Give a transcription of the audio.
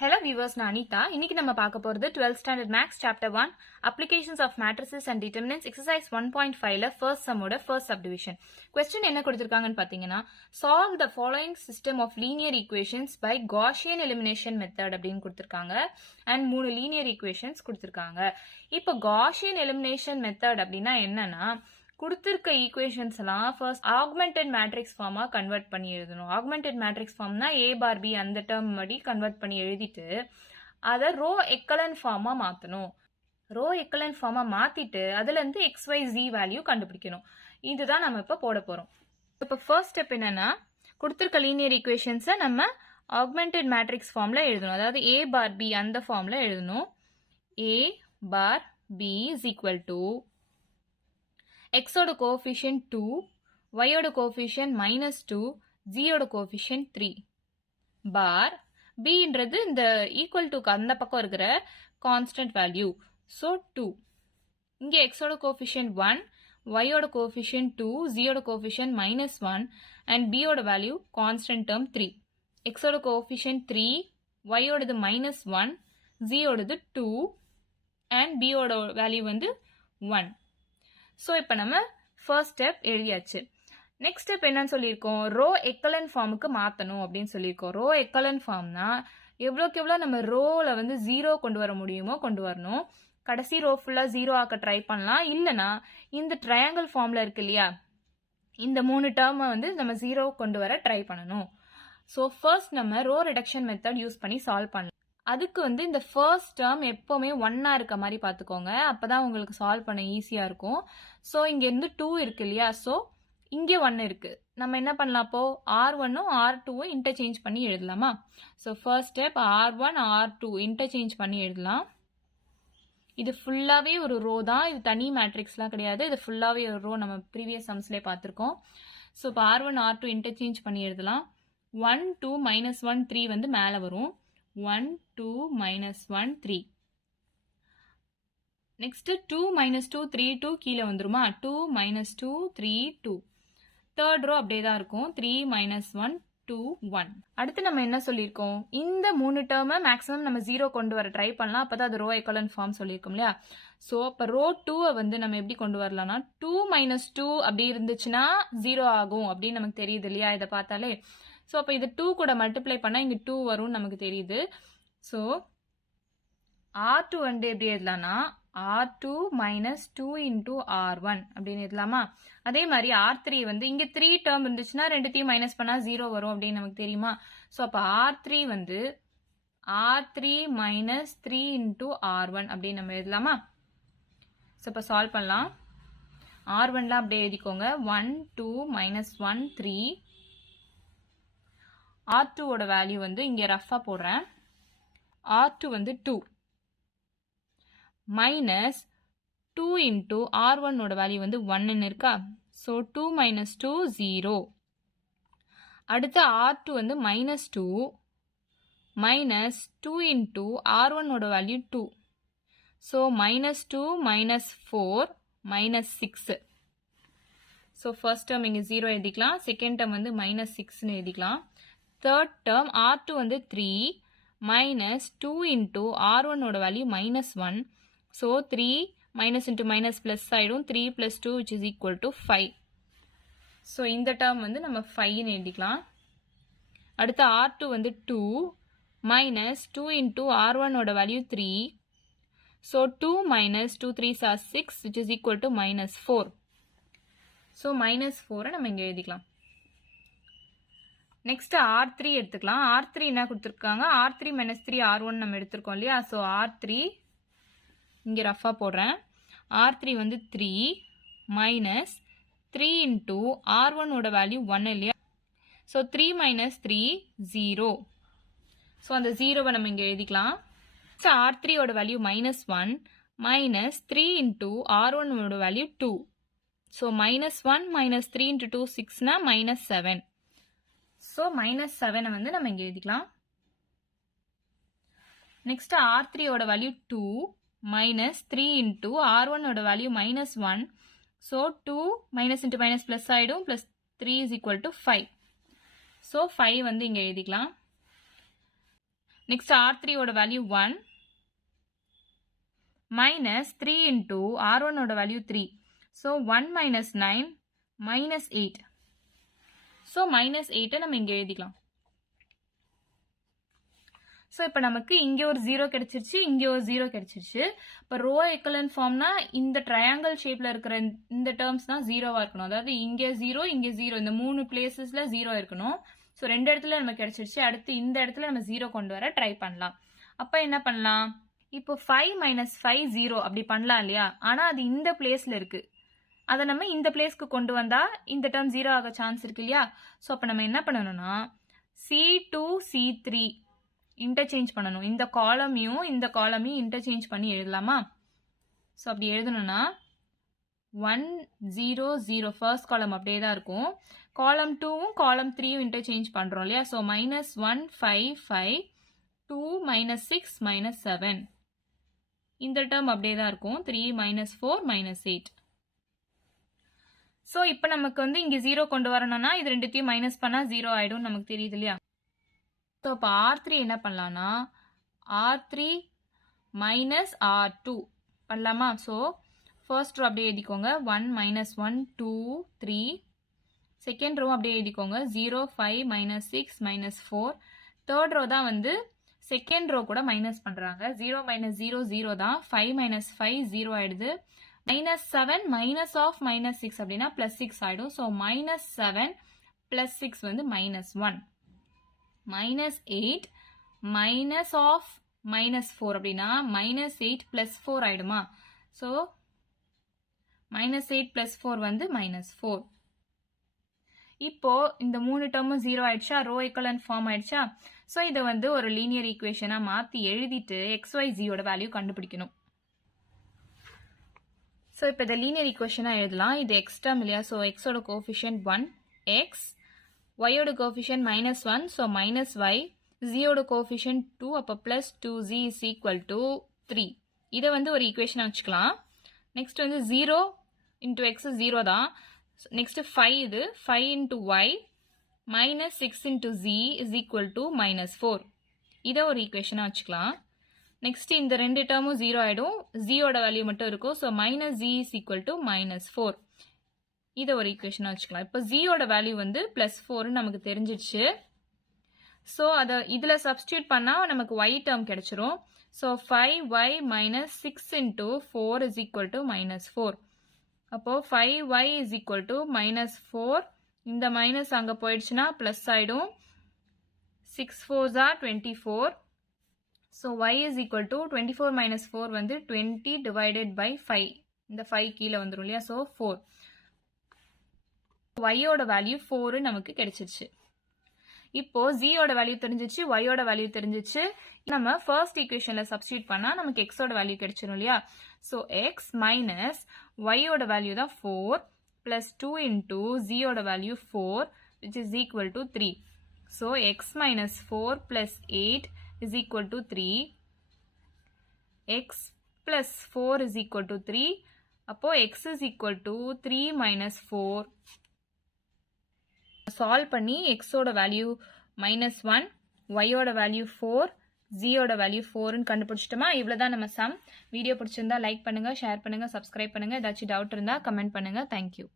Hello viewers, நான் அனிதா. இன்னைக்கு நம்ம பார்க்க போறது 12th standard max chapter 1 applications of matrices and determinants exercise 1.5ல first sum ஓட first subdivision. Question என்ன கொடுத்திருக்காங்கன்னு பாத்தீங்கன்னா solve the following system of linear equations by Gaussian elimination method அப்படின்னு கொடுத்திருக்காங்க and 3 linear equations கொடுத்திருக்காங்க. இப்போ Gaussian elimination method அப்படின்னா என்னன்னா கொடுத்திருக்க ஈக்குவேஷன்ஸ் எல்லாம் first augmented matrix pharma convert பண்ணி எழுதணும். ஆக்மெண்டட் மேட்ரிக்ஸ் ஃபார்ம்னா ஏ பார் பி அந்த டேர்ம் படி கன்வெர்ட் பண்ணி எழுதிட்டு அதை ரோ எக்கலன் ஃபார்மா மாற்றணும். ரோ எக்கலன் ஃபார்மா மாத்திட்டு அதுல இருந்து XYZ வேல்யூ கண்டுபிடிக்கணும். இதுதான் நம்ம இப்போ போட போறோம். இப்போ ஃபர்ஸ்ட் ஸ்டெப் என்னன்னா கொடுத்திருக்க லீனியர் ஈக்குவேஷன்ஸை நம்ம ஆக்மெண்டட் மேட்ரிக்ஸ் ஃபார்ம்ல எழுதணும். அதாவது ஏ பார் பி அந்த ஃபார்ம்ல எழுதணும். A bar B is equal to x ஓட கோஎஃபிஷியன்ட் 2, y ஓட கோஎஃபிஷியன்ட் -2, z ஓட கோஎஃபிஷியன்ட் 3 பார் bன்றது இந்த ஈக்குவல் டுக்கு அந்த பக்கம் இருக்கிற கான்ஸ்டன்ட் வேல்யூ. ஸோ 2 இங்கே x ஓட கோஎஃபிஷியன்ட் 1, y ஓட கோஎஃபிஷியன்ட் 2, z ஓட கோஎஃபிஷியன்ட் -1 அண்ட் b ஓட வேல்யூ கான்ஸ்டன்ட் டேர்ம் 3. x ஓட coefficient 3, y ஓடது -1, z ஓடது 2 and b ஓட வேல்யூ வந்து 1. ஸோ இப்போ நம்ம ஃபர்ஸ்ட் ஸ்டெப் எழுதியாச்சு. நெக்ஸ்ட் ஸ்டெப் என்னன்னு சொல்லியிருக்கோம், ரோ எக்கலன் ஃபார்முக்கு மாற்றணும் அப்படின்னு சொல்லியிருக்கோம். ரோ எக்கலன் ஃபார்ம்னா எவ்வளோக்கு எவ்வளோ நம்ம ரோவில் வந்து 0 கொண்டு வர முடியுமோ கொண்டு வரணும். கடைசி ரோ ஃபுல்லாக 0 ஆக்க ட்ரை பண்ணலாம். இல்லைனா இந்த ட்ரையாங்கிள் ஃபார்மில் இருக்கு இல்லையா, இந்த 3 டேர்மை வந்து நம்ம 0 கொண்டு வர ட்ரை பண்ணணும். ஸோ ஃபர்ஸ்ட் நம்ம ரோ ரிடக்ஷன் மெத்தட் யூஸ் பண்ணி சால்வ் பண்ணலாம். அதுக்கு வந்து இந்த ஃபர்ஸ்ட் டேர்ம் எப்போவுமே 1 இருக்க மாதிரி பார்த்துக்கோங்க. அப்போ தான் உங்களுக்கு சால்வ் பண்ண ஈஸியாக இருக்கும். ஸோ இங்கேருந்து 2 இருக்கு இல்லையா, ஸோ இங்கே 1 இருக்கு. நம்ம என்ன பண்ணலாம், அப்போ R1ம் R2ம் இன்டர்சேஞ்ச் பண்ணி எழுதலாமா? So first step R1 R2 interchange பண்ணி எழுதலாம். இது ஃபுல்லாகவே ஒரு ரோ தான், இது தனி மேட்ரிக்ஸ்லாம் கிடையாது. இது ஃபுல்லாகவே ஒரு ரோ, நம்ம ப்ரீவியஸ் சம்ஸ்லேயே பார்த்துருக்கோம். ஸோ இப்போ R1 R2 இன்டர்சேஞ்ச் பண்ணி எழுதலாம். 1 2 -1 3 வந்து மேலே வரும். 1 2 -1 3. நெக்ஸ்ட் 2 -2 3 2 கீழே வந்துருமா? 2 -2 3 2. தேர்ட் ரோ அப்படியே தான் இருக்கும். 3 -1 2 1. அடுத்து நம்ம என்ன சொல்லியிருக்கோம், இந்த 3 டேர்மை மேக்ஸிமம் நம்ம 0 கொண்டு வர ட்ரை பண்ணலாம். அப்பதான் அது ரோ எக்கலன் ஃபார்ம் சொல்லியிருக்கோம் இல்லையா. ஸோ அப்போ ரோ 2 வந்து நம்ம எப்படி கொண்டு வரலாம்னா 2 -2 அப்படி இருந்துச்சுன்னா 0 ஆகும் அப்படின்னு நமக்கு தெரியுது இல்லையா, இதை பார்த்தாலே. ஸோ அப்போ இது 2 கூட மல்டிப்ளை பண்ணால் இங்கே 2 வரும்னு நமக்கு தெரியுது. ஸோ R2 வந்து எப்படி எழுதலாம்னா R2 -2 × R1 அப்படின்னு எழுதலாமா? அதே மாதிரி R3 வந்து இங்கே 3 டேர்ம் இருந்துச்சுன்னா ரெண்டுத்தையும் மைனஸ் பண்ணால் 0 வரும் அப்படின்னு நமக்கு தெரியுமா. ஸோ அப்போ R3 வந்து R3 -3 × R1 அப்படின்னு நம்ம எழுதலாமா? ஸோ இப்போ சால்வ் பண்ணலாம். R1லாம் அப்படியே எழுதிக்கோங்க. 1 2 -1 3. R2 ஓட வேல்யூ வந்து இங்கே ரஃபாக போடுறேன். R2 வந்து 2 மைனஸ் 2 × R1 ஓட வேல்யூ வந்து 1 இருக்கா. ஸோ 2 -2 0. அடுத்து R2 வந்து -2 மைனஸ் 2 × R1 ஓட value 2. So -2 -4 -6. So first term இங்கே 0 எழுதிக்கலாம். செகண்ட் டேர்ம் வந்து -6ன்னு எழுதிக்கலாம். தேர்ட் டேர்ம் R2 வந்து 3 minus 2 × R1 ஓட value -1. So 3 minus into minus plus ஆகிடும். 3 + 2 which is equal to 5. So இந்த டேர்ம் வந்து நம்ம 5ன்னு எழுதிக்கலாம். அடுத்து R2 வந்து 2 மைனஸ் 2 × R1 ஓட value 3. So 2 - 2 3s are 6 which is equal to -4. So -4 நம்ம இங்கே எழுதிக்கலாம். நெக்ஸ்ட் R3 எடுத்துக்கலாம். R3 என்ன கொடுத்துருக்காங்க, R3 -3 R1 நம்ம எடுத்திருக்கோம் இல்லையா. ஸோ R3 இங்கே ரஃபாக போடுறேன். R3 வந்து 3 மைனஸ் 3 × R1 ஓட வேல்யூ 1 இல்லையா. ஸோ 3 - 3 0. ஸோ அந்த 0வை நம்ம இங்கே எழுதிக்கலாம். ஸோ R3 ஓட வேல்யூ -1 மைனஸ் 3 × R1 ஓட வேல்யூ 2. ஸோ -1 - 3 × 2 6னா -7. ஸோ -7 வந்து நம்ம இங்கே எழுதிக்கலாம். நெக்ஸ்ட் R3 ஓட வேல்யூ 2 மைனஸ் 3 × R1 ஓட value -1. So 2 minus into minus plus ஆகிடும். Plus 3 is equal to 5. So 5 வந்து இங்கே எழுதிக்கலாம். நெக்ஸ்ட் R3 ஓட வேல்யூ 1 minus 3 into R1 ஓட value 3. So 1 minus 9 minus 8. So minus 8 நம்ம இங்க எழுதிக்கலாம். ஸோ இப்போ நமக்கு இங்கே ஒரு 0 கிடைச்சிருச்சு, இங்கே ஒரு 0 கிடைச்சிருச்சு. இப்போ ரோ எக்கலன் ஃபார்ம்னா இந்த ட்ரையாங்கிள் ஷேப்ல இருக்கிற இந்த டேர்ம்ஸ் தான் 0வா இருக்கணும். அதாவது இங்கே 0 இங்கே 0 இந்த 3 பிளேசஸ்ல 0 இருக்கணும். ஸோ 2 இடத்துல நமக்கு கிடைச்சிருச்சு. அடுத்து இந்த இடத்துல நம்ம 0 கொண்டு வர ட்ரை பண்ணலாம். அப்போ என்ன பண்ணலாம்? இப்போ 5 minus 5 0 அப்படி பண்ணலாம் இல்லையா? ஆனா அது இந்த பிளேஸ்ல இருக்கு. அதை நம்ம இந்த பிளேஸ்க்கு கொண்டு வந்தா இந்த டேர்ம் 0 ஆக சான்ஸ் இருக்கு இல்லையா? ஸோ அப்போ நம்ம என்ன பண்ணணும்னா C2 C3 இன்டர்சேஞ்ச் பண்ணணும். இந்த காலமையும் இந்த காலமையும் இன்டர்சேஞ்ச் பண்ணி எழுதலாமா? ஸோ அப்படி எழுதணும்னா 1 0 0 ஃபர்ஸ்ட் காலம் அப்படியே தான் இருக்கும். காலம் 2வும் காலம் 3யும் இன்டர்சேஞ்ச் பண்றோம் இல்லையா? ஸோ -1 5 5 2 -6 -7 இந்த டேர்ம் அப்படியே தான் இருக்கும். 3 -4 -8. ஸோ இப்போ நமக்கு வந்து இங்கே 0 கொண்டு வரணும்னா இது ரெண்டுத்தையும் மைனஸ் பண்ணா 0 ஆயிடும் நமக்கு தெரியுது இல்லையா? ஸோ இப்போ R3 என்ன பண்ணலாம்னா R3 minus R2 பண்ணலாமா? ஸோ ஃபர்ஸ்ட் ரோ அப்படியே எழுதிக்கோங்க 1 -1 2 3. செகண்ட் ரோ அப்படியே எழுதிக்கோங்க 0 5 -6 -4. தேர்ட் ரோ தான் வந்து செகண்ட் ரோ கூட மைனஸ் பண்றாங்க. 0 -0 0 தான். 5 -5 0 ஆயிடுது. -7 minus of -6 அப்படின்னா +6 ஆயிடும். ஸோ -7 +6 வந்து -1. -8 minus of -4 அப்படின்னா -8 + 4 ஆயிடுமா? ஸோ -8 + 4 வந்து -4. இப்போ இந்த 3 டேர்மும் 0 ஆயிடுச்சா? ரோ எக்கலன் ஃபார்ம் ஆயிடுச்சா? ஸோ இதை வந்து ஒரு லீனியர் ஈக்குவேஷனா மாற்றி எழுதிட்டு XYZ ஓட வேல்யூ கண்டுபிடிக்கணும். ஸோ இப்போ இதை லீனியர் ஈக்குவேஷனா எழுதலாம். இது எக்ஸ் டேர்ம் இல்லையா? ஸோ எக்ஸோட கோஎஃபிஷியன்ட் 1 x, y-ஓட கோஎஃபிஷியன்ட் -1 ஸோ -y, z-ஓட கோஎஃபிஷியன்ட் 2 அப்போ +2z is equal to 3. இதை வந்து ஒரு ஈக்குவேஷனா வச்சுக்கலாம். நெக்ஸ்ட் வந்து 0 into x 0 தான். நெக்ஸ்ட் 5 இது 5 into y -6 into z is equal to -4. இதை ஒரு ஈக்குவேஷனா வச்சுக்கலாம். நெக்ஸ்ட் இந்த ரெண்டு டேர்மும் 0 ஆயிடும். z-ஓட வேல்யூ மட்டும் இருக்கும். So -z is equal to -4. இதை ஒரு ஈக்குவேஷனா வச்சுக்கலாம். இப்போ z-ஓட வேல்யூ வந்து +4 நமக்கு தெரிஞ்சிடுச்சு. ஸோ அதை இதில் சப்ஸ்டியூட் பண்ணால் நமக்கு y டேர்ம் கிடைச்சிரும். So 5y -6 into 4 is equal to -4. அப்போ 5y is equal to -4. இந்த மைனஸ் அங்கே போயிடுச்சுன்னா ப்ளஸ் ஆயிடும். 6 4s are 24. So y is equal to 24 - 4 வந்து 20 divided by 5. இந்த 5 கீழே வந்துடும் இல்லையா? ஸோ 4. y-ஓட வேல்யூ 4 நமக்கு கிடைச்சிருச்சு. இப்போ z-ஓட வேல்யூ தெரிஞ்சிச்சு, y-ஓட வேல்யூ தெரிஞ்சிச்சு. நம்ம ஃபர்ஸ்ட் ஈக்குவேஷன்ல சப்ஸ்டியூட் பண்ணா நமக்கு x-ஓட வேல்யூ கிடைச்சிரும் இல்லையா? ஸோ x மைனஸ் y-ஓட வேல்யூ தான் 4 + 2 into z-ஓட value 4 which is equal to 3. So x - 4 + 8 is equal to 3. x plus 4 is equal to 3. அப்போ x is equal to 3 - 4. Solve பண்ணி x-ஓட வேல்யூ -1, y-ஓட வேல்யூ 4, z-ஓட வேல்யூ 4ன்னு கண்டுபிடிச்சிட்டோமா? இவ்வளோதான் நம்ம சம். வீடியோ பிடிச்சிருந்தா லைக் பண்ணுங்க, share பண்ணுங்க, சப்ஸ்கிரைப் பண்ணுங்க. ஏதாச்சும் டவுட் இருந்தால் கமெண்ட் பண்ணுங்க. தேங்க்யூ.